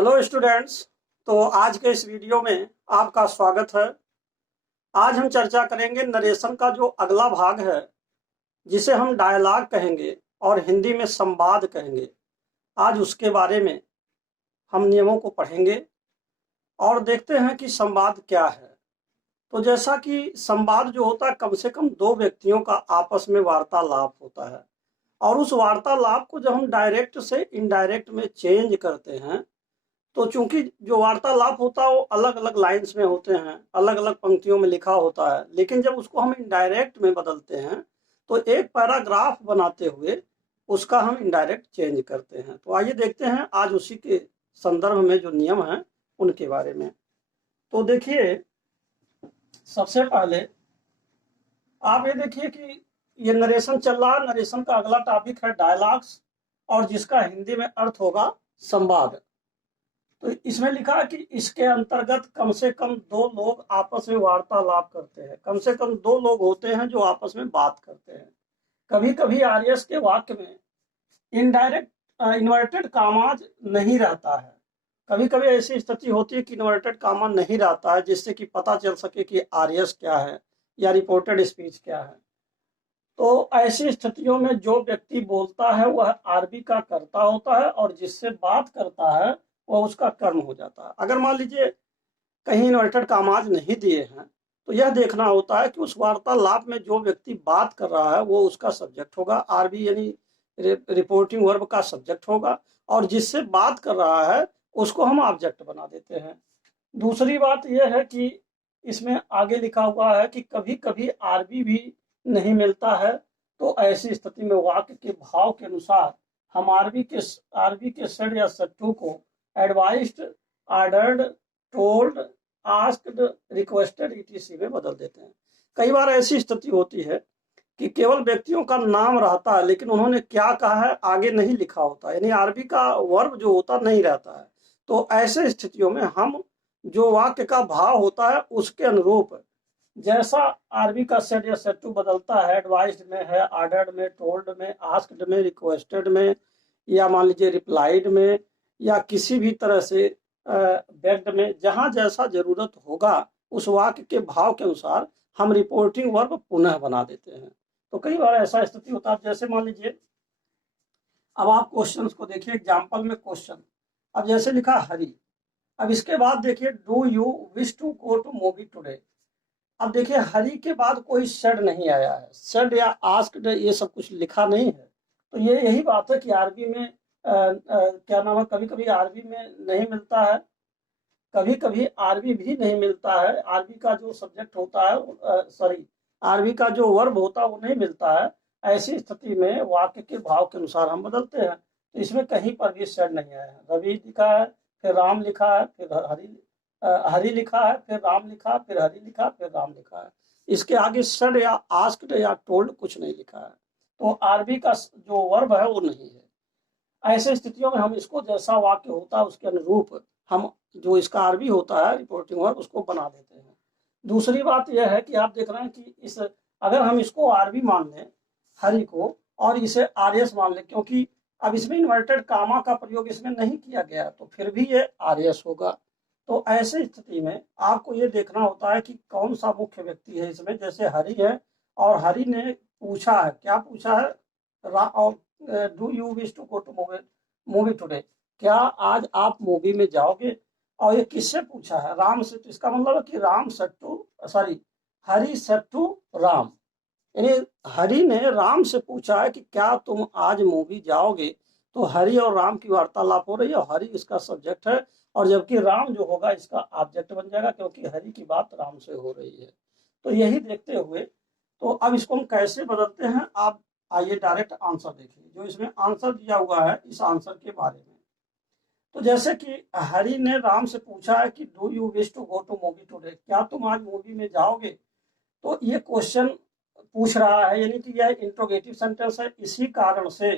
Hello students. तो आज के इस वीडियो में आपका स्वागत है। आज हम चर्चा करेंगे नरेशन का जो अगला भाग है, जिसे हम डायलॉग कहेंगे और हिंदी में संवाद कहेंगे। आज उसके बारे में हम नियमों को पढ़ेंगे और देखते हैं कि संवाद क्या है। तो जैसा कि संवाद जो होता है, कम से कम दो व्यक्तियों का आपस में वार्तालाप होता है, और उस वार्तालाप को जब हम डायरेक्ट से इनडायरेक्ट में चेंज करते हैं, तो चूंकि जो वार्तालाप होता है वो अलग अलग लाइंस में होते हैं, अलग अलग पंक्तियों में लिखा होता है, लेकिन जब उसको हम इनडायरेक्ट में बदलते हैं तो एक पैराग्राफ बनाते हुए उसका हम इनडायरेक्ट चेंज करते हैं। तो आइए देखते हैं आज उसी के संदर्भ में जो नियम हैं उनके बारे में। तो देखिए, सबसे पहले आप ये देखिए कि ये नरेशन चल रहा है। नरेशन का अगला टॉपिक है डायलॉग्स, और जिसका हिंदी में अर्थ होगा संवाद। तो इसमें लिखा है कि इसके अंतर्गत कम से कम दो लोग आपस में वार्तालाप करते हैं। कम से कम दो लोग होते हैं जो आपस में बात करते हैं। कभी कभी आरएस के वाक्य में इनडायरेक्ट इन्वर्टेड कामाज नहीं रहता है। कभी कभी ऐसी स्थिति होती है कि इन्वर्टेड कामा नहीं रहता है, जिससे कि पता चल सके कि आरएस क्या है या रिपोर्टेड स्पीच क्या है। तो ऐसी स्थितियों में जो व्यक्ति बोलता है वह आरबी का कर्ता होता है, और जिससे बात करता है वह उसका कर्म हो जाता है। अगर मान लीजिए कहीं इन्वर्टेड कामाज नहीं दिए हैं, तो यह देखना होता है कि उस वार्तालाप में जो व्यक्ति बात कर रहा है वो उसका सब्जेक्ट होगा। आरबी यानी रिपोर्टिंग वर्ब का सब्जेक्ट होगा, और जिससे बात कर रहा है उसको हम ऑब्जेक्ट बना देते हैं। दूसरी बात यह है कि इसमें आगे लिखा हुआ है कि कभी कभी आरबी भी नहीं मिलता है, तो ऐसी स्थिति में वाक्य के भाव के अनुसार हम आरबी के सेड या सट्टू को advised, ordered, told, asked, requested etc में बदल देते हैं। कई बार ऐसी स्थिति होती है कि केवल व्यक्तियों का नाम रहता है, लेकिन उन्होंने क्या कहा है आगे नहीं लिखा होता, यानी आरबी का वर्ब जो होता नहीं रहता है। तो ऐसे स्थितियों में हम जो वाक्य का भाव होता है उसके अनुरूप, जैसा आरबी का सेट या सेट टू बदलता है, एडवाइस्ड में है, ऑर्डर्ड में, टोल्ड में, आस्क्ड में, रिक्वेस्टेड में, या मान लीजिए रिप्लाइड में, या किसी भी तरह से बेग्ड में, जहां जैसा जरूरत होगा उस वाक्य के भाव के अनुसार हम रिपोर्टिंग वर्ब पुनः बना देते हैं। तो कई बार ऐसा स्थिति होता है, जैसे मान लीजिए अब आप क्वेश्चंस को देखिए, एग्जाम्पल में क्वेश्चन। अब जैसे लिखा हरी, अब इसके बाद देखिए do you wish to go to movie today. अब देखिए हरी के बाद कोई सेड नहीं आया है, सेड या आस्क्ड ये सब कुछ लिखा नहीं है। तो ये यही बात है कि आरबी में क्या नाम है, कभी कभी आरबी में नहीं मिलता है, कभी कभी आरबी भी नहीं मिलता है। आरबी का जो सब्जेक्ट होता है, सॉरी, आरबी का जो वर्ब होता है वो नहीं मिलता है। ऐसी स्थिति में वाक्य के भाव के अनुसार हम बदलते हैं। तो इसमें कहीं पर भी सेड नहीं आया है। रवि लिखा है, फिर राम लिखा है, फिर हरी लिखा है, फिर राम लिखा, फिर हरी लिखा, फिर राम लिखा है। इसके आगे सेड या आस्क्ड या टोल्ड कुछ नहीं लिखा है। तो आरबी का जो वर्ब है वो नहीं है। ऐसे स्थितियों में हम इसको जैसा वाक्य होता है उसके अनुरूप हम जो इसका आरबी होता है रिपोर्टिंग वर्ब उसको बना देते हैं। दूसरी बात यह है कि आप देख रहे हैं कि इस अगर हम इसको आरबी मान लें हरि को, और इसे आरएस मान लें, क्योंकि अब इसमें इन्वर्टेड कामा का प्रयोग इसमें नहीं किया गया, तो फिर भी ये आरएस होगा। तो ऐसे स्थिति में आपको ये देखना होता है कि कौन सा मुख्य व्यक्ति है इसमें। जैसे हरि है, और हरि ने पूछा है, क्या पूछा है, do you wish to go to movie today, क्या आज आप मूवी में जाओगे। और ये किससे पूछा है, राम से। तो इसका मतलब है कि राम सट्टू, सॉरी, हरि सट्टू राम, यानी हरि ने राम से पूछा है कि क्या तुम आज मूवी जाओगे। तो हरि और राम की वार्तालाप हो रही है, और हरि इसका सब्जेक्ट है, और जबकि राम जो होगा इसका ऑब्जेक्ट बन जाएगा, क्योंकि हरि की बात राम से हो रही है। तो यही देखते हुए, तो अब इसको हम कैसे बदलते हैं, आप आइए डायरेक्ट आंसर देखिए। जो इसमें आंसर दिया हुआ है इस आंसर के बारे में, तो जैसे कि हरि ने राम से पूछा है कि do you wish to go to movie today, क्या तुम आज मूवी में जाओगे। तो ये क्वेश्चन पूछ रहा है, यानी कि यह इंट्रोगेटिव सेंटेंस है। इसी कारण से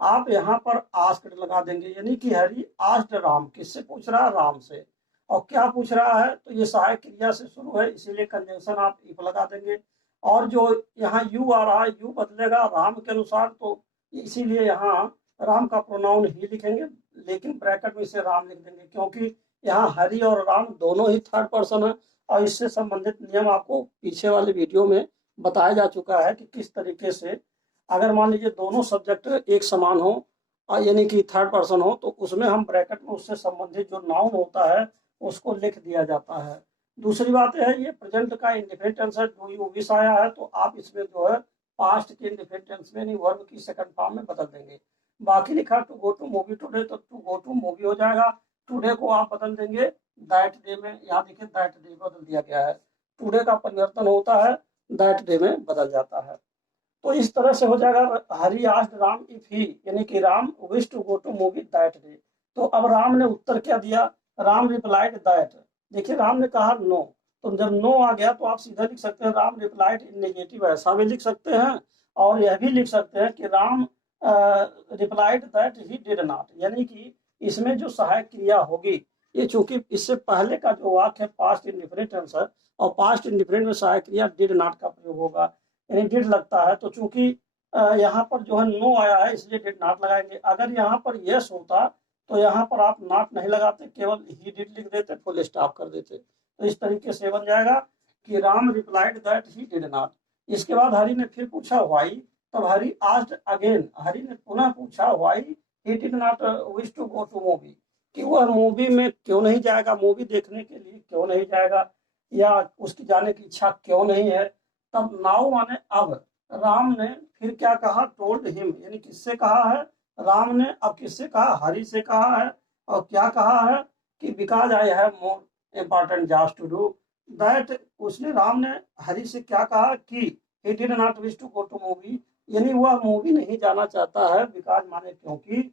आप यहाँ पर आस्क्ड लगा देंगे, यानी कि हरि आस्क्ड राम, किससे पूछ रहा है, राम से। और क्या पूछ रहा है, तो ये सहायक क्रिया से शुरू है, इसीलिए कंजंक्शन आप इफ लगा देंगे। और जो यहाँ यू आ रहा है, यू बदलेगा राम के अनुसार, तो इसीलिए यहाँ राम का प्रोनाउन ही लिखेंगे, लेकिन ब्रैकेट में इसे राम लिख देंगे, क्योंकि यहाँ हरि और राम दोनों ही थर्ड पर्सन है और इससे संबंधित नियम आपको पीछे वाले वीडियो में बताया जा चुका है कि किस तरीके से अगर मान लीजिए दोनों सब्जेक्ट एक समान हो और यानी कि थर्ड पर्सन हो तो उसमें हम ब्रैकेट में उससे संबंधित जो नाउन होता है उसको लिख दिया जाता है। दूसरी बात है, ये प्रेजेंट का इंडिफिनिट टेंस है, डू यू विश आया है तो आप इसमें जो है पास्ट के इंडिफिनिट टेंस में नहीं वर्ब की सेकंड फॉर्म में बदल देंगे। बाकी लिखा to go to movie today तो टू गो टू मूवी हो जाएगा, टुडे को आप बदल देंगे दैट डे में, यहाँ देखिए दैट डे बदल दिया गया है, टुडे का परिवर्तन होता है दैट डे में बदल जाता है। तो इस तरह से हो जाएगा Hari asked Ram if he, यानी कि Ram wish to go to movie that day. तो अब राम ने उत्तर क्या दिया, राम रिप्लाइड दैट। देखिए राम ने कहा नो, तो जब नो आ गया तो आप सीधा लिख सकते हैं राम रिप्लाइड इन नेगेटिव, ऐसा भी लिख सकते हैं और यह भी लिख सकते हैं कि Ram replied that he did not, यानी कि इसमें जो सहायक क्रिया होगी ये चूंकि इससे पहले का जो वाक्य है पास्ट इंडिफरेंट टेंस है और पास्ट इंडिफरेंट में सहायक क्रिया डिड नॉट का प्रयोग होगा, यानी डिड लगता है, तो चूंकि यहाँ पर जो है नो आया है इसलिए डिड नॉट लगाएंगे। अगर यहाँ पर यस होता तो यहाँ पर आप नॉट नहीं लगाते, केवल ही डिड लिख देते, फुल स्टॉप कर देते। तो इस तरीके से बन जाएगा कि Ram replied that he did not. इसके बाद हरि ने फिर पूछा व्हाई, तब हरि आस्क्ड अगेन, हरि ने पुनः पूछा why he did not wish to go to movie, कि वह मूवी में क्यों नहीं जाएगा, मूवी देखने के लिए क्यों नहीं जाएगा या उसकी जाने की इच्छा क्यों नहीं है। तब नाउ माने अब, राम ने फिर क्या कहा, टोल्ड हिम, यानी किससे कहा है, राम ने अब किससे कहा, हरि से कहा है और क्या कहा है कि because I have more important jobs to do that. उसने राम ने हरि से क्या कहा कि he did not wish to go to movie, यानी वह मूवी नहीं जाना चाहता है, बिकॉज माने क्योंकि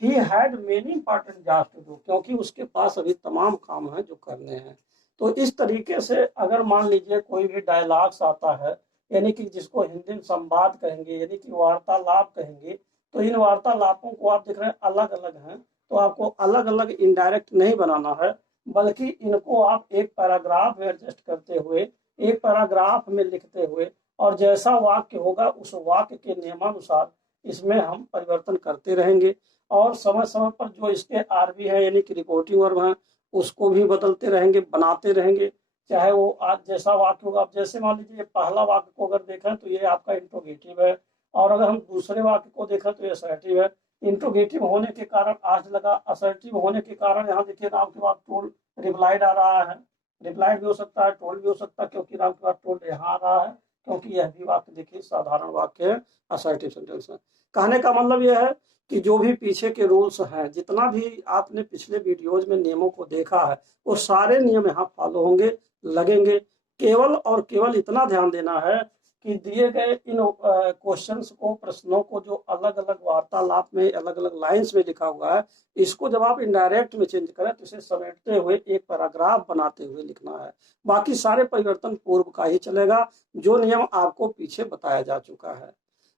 he had many important jobs to do, क्योंकि उसके पास अभी तमाम काम है जो करने हैं। तो इस तरीके से अगर मान लीजिए कोई भी डायलॉग्स आता है, यानी कि जिसको हिंदी में संवाद कहेंगे, यानी कि वार्तालाप कहेंगे, तो इन वार्तालापों को आप देख रहे हैं अलग अलग हैं, तो आपको अलग अलग इनडायरेक्ट नहीं बनाना है, बल्कि इनको आप एक पैराग्राफ में एडजस्ट करते हुए, एक पैराग्राफ में लिखते हुए और जैसा वाक्य होगा उस वाक्य के नियमानुसार इसमें हम परिवर्तन करते रहेंगे और समय समय पर जो इसके आरबी है यानी कि रिपोर्टिंग वर्ब है उसको भी बदलते रहेंगे, बनाते रहेंगे, चाहे वो आज जैसा वाक्य होगा। आप जैसे मान लीजिए पहला वाक्य को अगर देखें तो ये आपका इंट्रोगेटिव है और अगर हम दूसरे वाक्य को देखें तो ये असर्टिव है। इंट्रोगेटिव होने के कारण आज लगा, असर्टिव होने के कारण यहाँ देखिए राम के बाद टोल्ड रिप्लाइड आ रहा है, रिप्लाइड भी हो सकता है, टोल्ड भी हो सकता है, क्योंकि राम के बाद टोल्ड यहाँ आ रहा है, क्योंकि यह भी वाक्य देखिए साधारण वाक्य है, असर्टिव सेंटेंस है। कहने का मतलब यह है कि जो भी पीछे के रूल्स हैं, जितना भी आपने पिछले वीडियोज में नियमों को देखा है वो सारे नियम यहाँ फॉलो होंगे, लगेंगे। केवल और केवल इतना ध्यान देना है कि दिए गए इन क्वेश्चंस को, प्रश्नों को जो अलग अलग वार्तालाप में अलग अलग लाइंस में लिखा हुआ है, इसको जब आप इनडायरेक्ट में चेंज करें तो इसे समेटते हुए एक पैराग्राफ बनाते हुए लिखना है। बाकी सारे परिवर्तन पूर्व का ही चलेगा, जो नियम आपको पीछे बताया जा चुका है।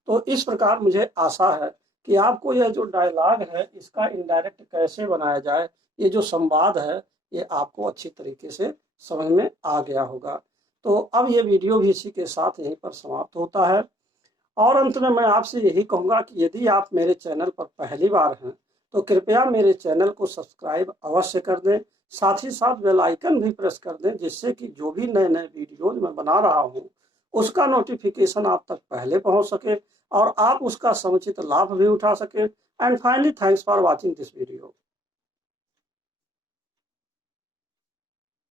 तो इस प्रकार मुझे आशा है कि आपको यह जो डायलॉग है इसका इनडायरेक्ट कैसे बनाया जाए, ये जो संवाद है ये आपको अच्छी तरीके से समझ में आ गया होगा। तो अब ये वीडियो भी इसी के साथ यहीं पर समाप्त होता है और अंत में मैं आपसे यही कहूँगा कि यदि आप मेरे चैनल पर पहली बार हैं तो कृपया मेरे चैनल को सब्सक्राइब अवश्य कर दें, साथ ही साथ बेल आइकन भी प्रेस कर दें, जिससे कि जो भी नए नए वीडियोज मैं बना रहा हूँ उसका नोटिफिकेशन आप तक पहले पहुँच सके और आप उसका समुचित लाभ भी उठा सके। And finally thanks for watching this video.